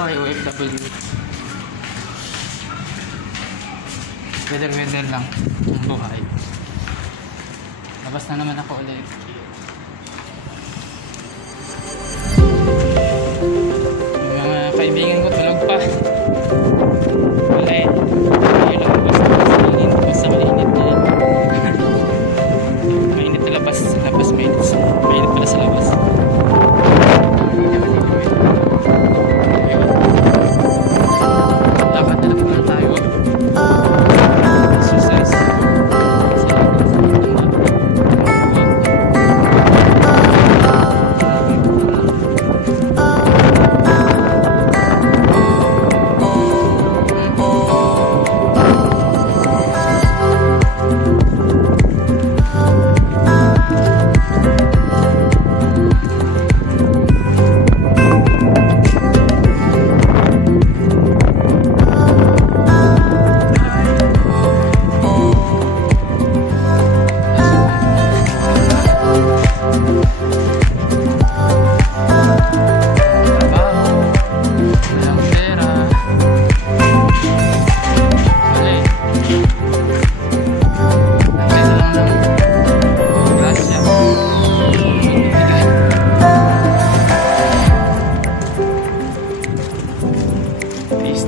Buhay OFW. Weather lang ang buhay. Labas na naman ako ulit. Yung mga kaibigan ko tulog pa. Wala eh. Ayaw lang labas na sa mainit. Basta mainit na yan. Mainit na labas. Sa labas mainit. Mainit pala sa labas. Lakad na lang muna tayo. Exercise.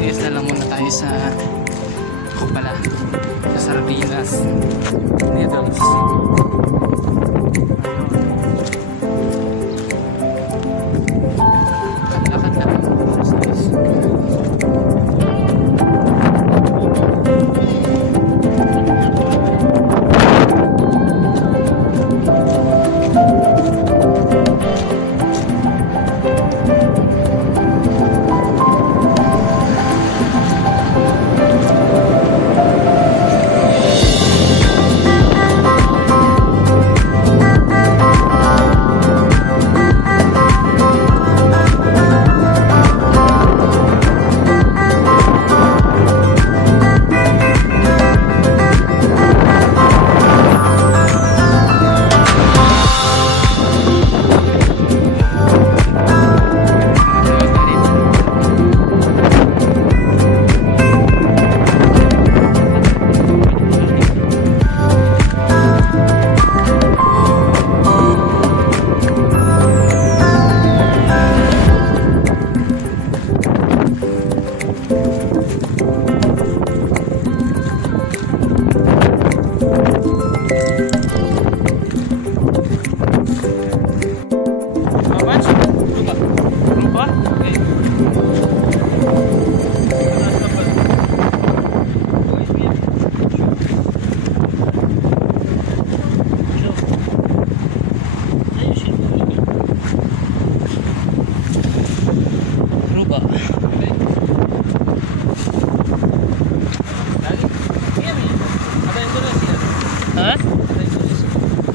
Tiis na lang muna tayo sa sardinas noodles. Lakad na lang.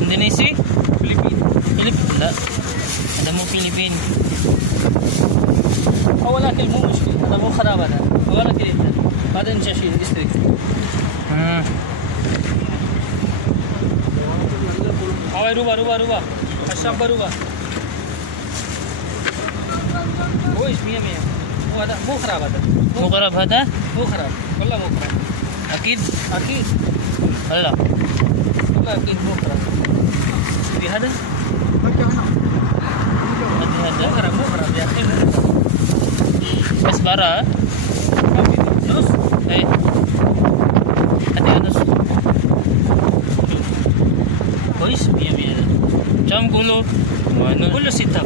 Indonesia? Filipina? Ada mo Philippine? أولا كلمة مشكلة هذا مو خراب هذا أولا كلمة هذا نشاشين ديستريكت هاي روبا الشاب روبا هو إيش مية هو هذا مو خراب هذا مو خراب هذا؟ مو خراب والله مو خراب أكيد؟ أكيد والله والله أكيد مو خراب في هذا هذا مو خراب يا أخي بس برا نص ايه هذه نص كويس 100 كم كله ستة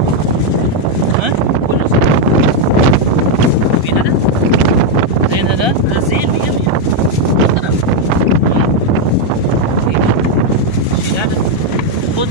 ها؟ كله ستة في هذا زين هذا؟ زين 100 خراب في هذا خد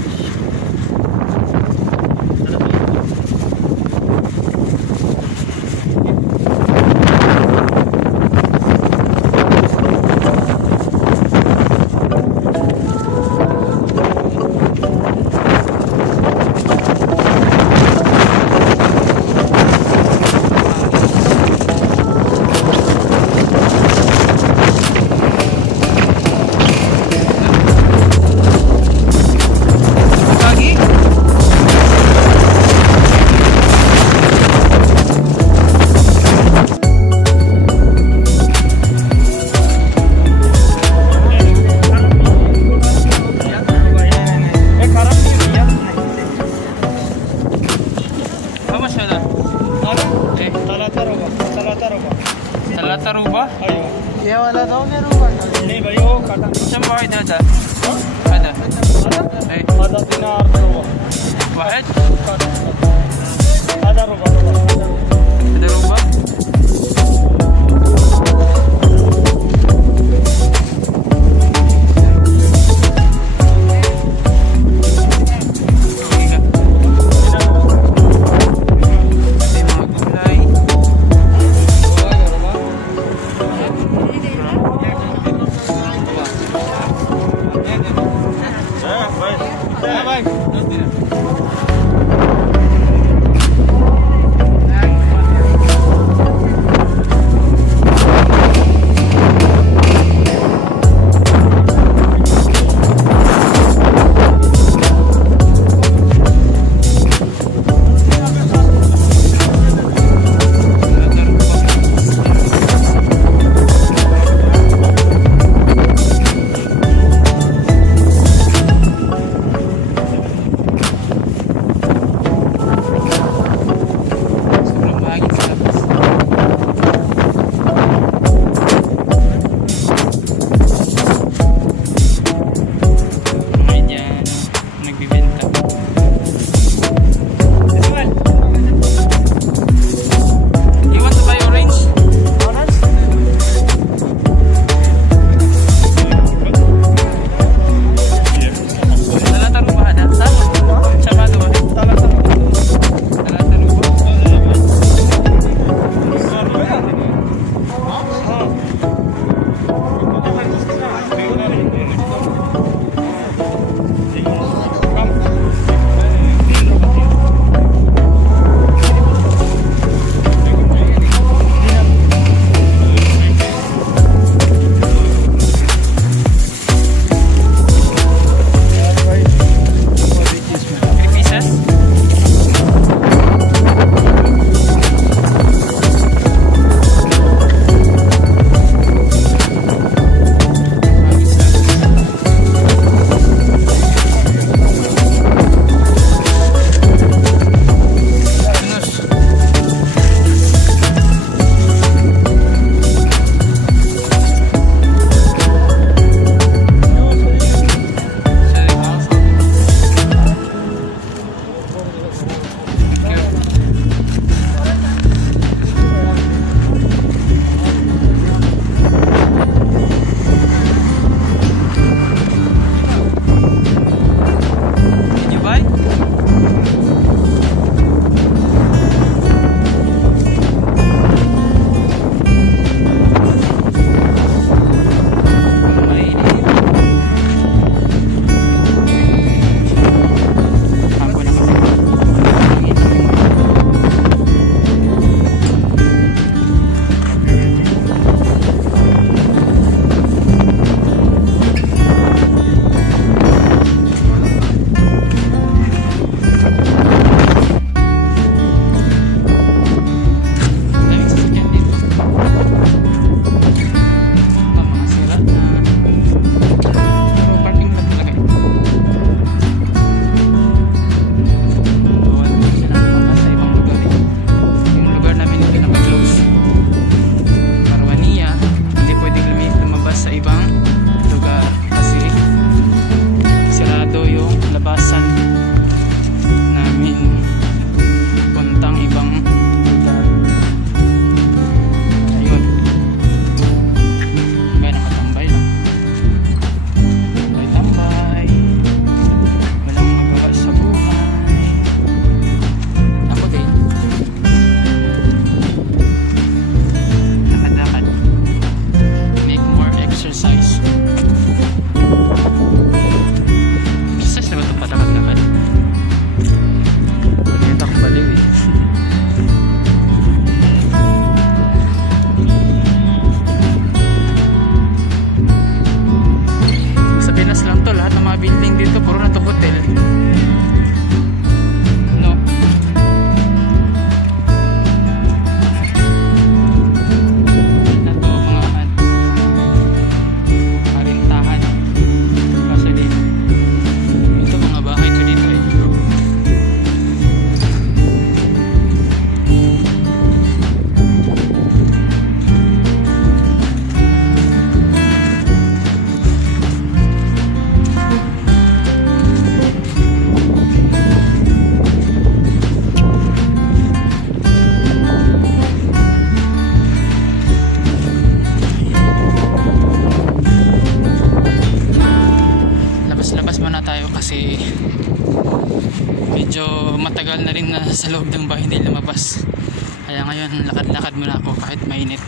रुपये ثلاثة ربع. ये वाला दो मेरे रुपये नहीं भाई वो काटा كم واحد هذا؟ هذا اي هذا دينار रुपये واحد. هذا रुपये هذا ربع. sa loob ng bahay hindi lumabas. Kaya ngayon lakad-lakad muna ako kahit mainit.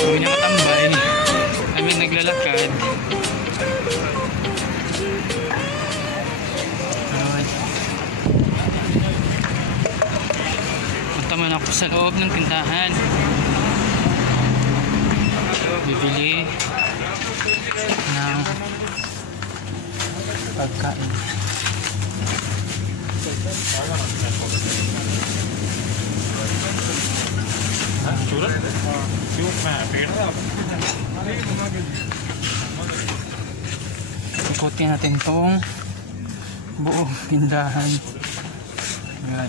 Kami nakatambay, kami naglalakad. Punta man ako sa loob ng tindahan. Bibili ng pagkain. Ikutin natin tong buong tindahan. Ayan.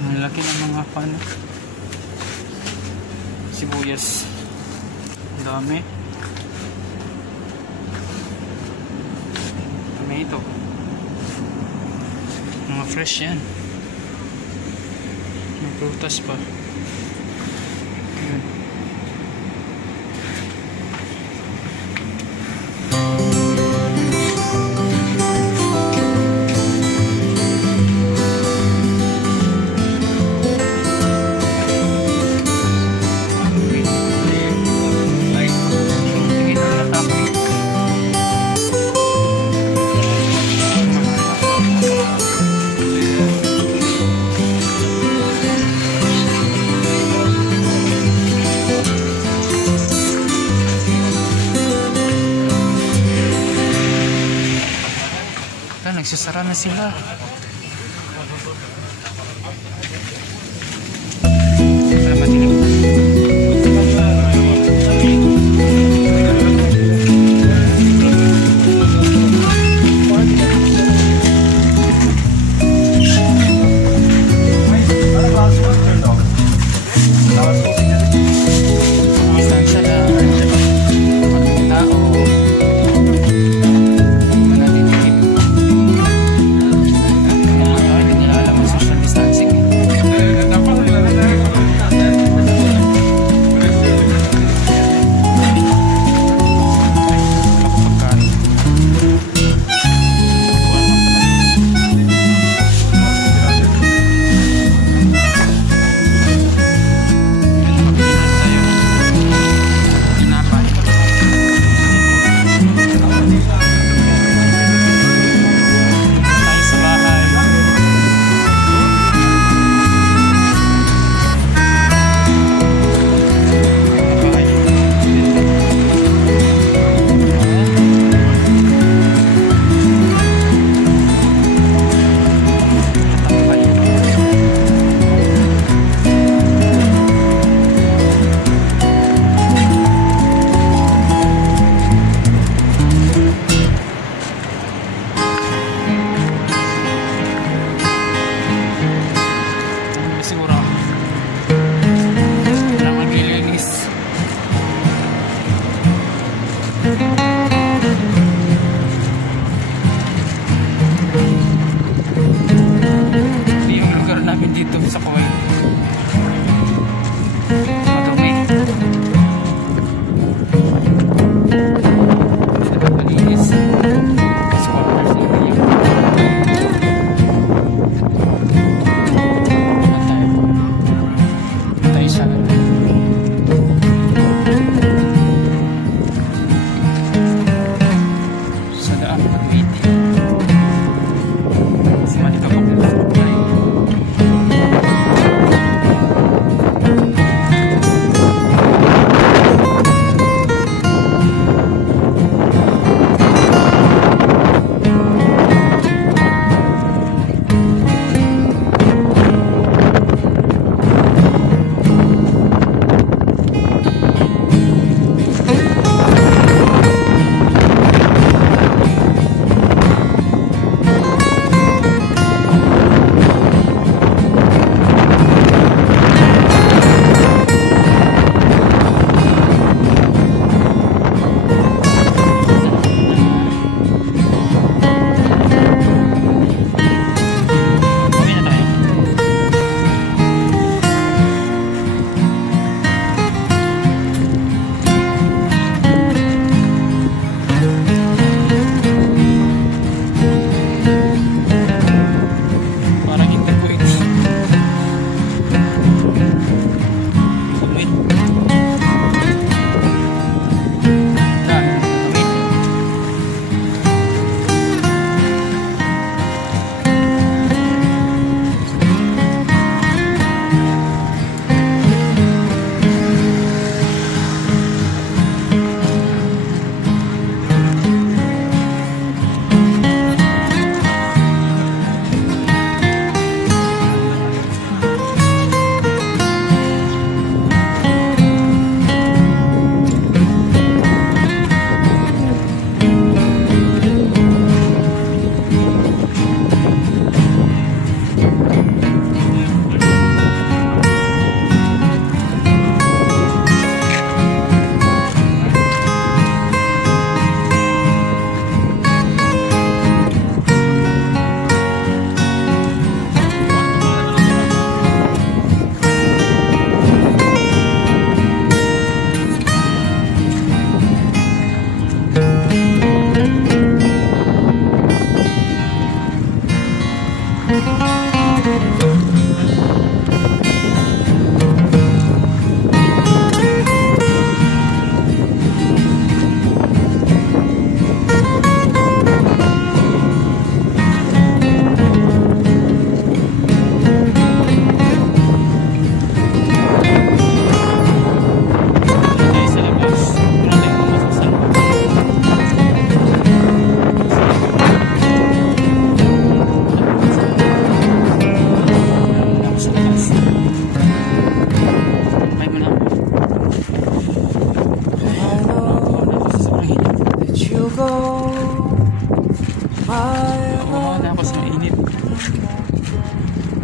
Ang laki ng mga pan. Sibuyas. Ang dami. Tomato. Mga fresh yan. May prutas pa. Ayan. Nagsasara na sila. Para matinig. namin dito sa Kuwait. Madumi. Malinis. Squatters area. Tayo sa daan mag-meeting. Kasi malikabok na sa buhay.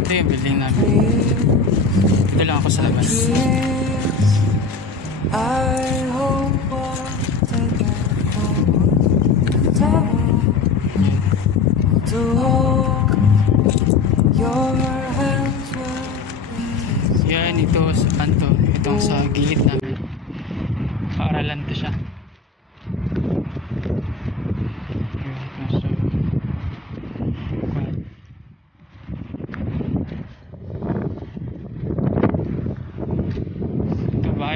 Ito yung building namin. Dito lang ako sa labas. Yan, ito sa kanto. Itong sa gilid namin. Paaralan to siya.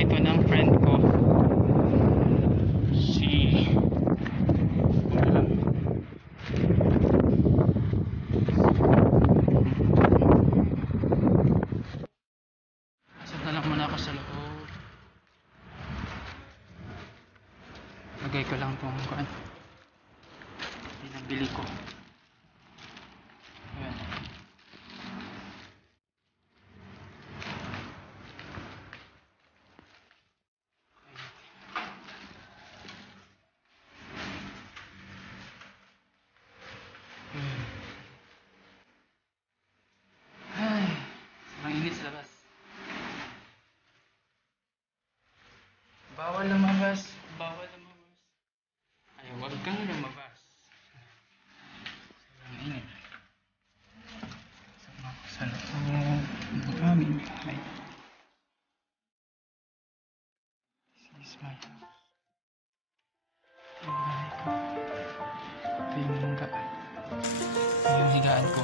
Ito ng friend ko si asap na lang muna ako sa loob. yung higaan ko.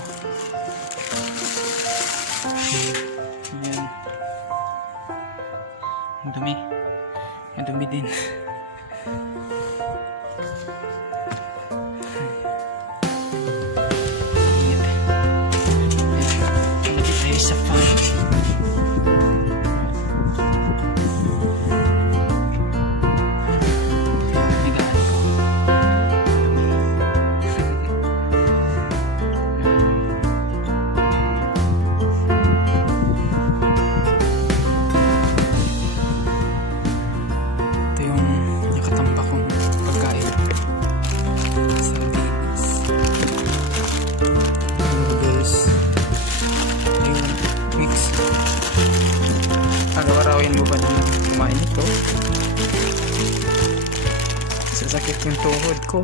Ayan. Ang dumi. Madumi din. Sa pan. Higaan ko. Ito yung nakatamba kong pagkain. Sardines. Noodles. Mix. Araw-arawin mo ba naman kumain ito? Sasakit yung tuhod ko.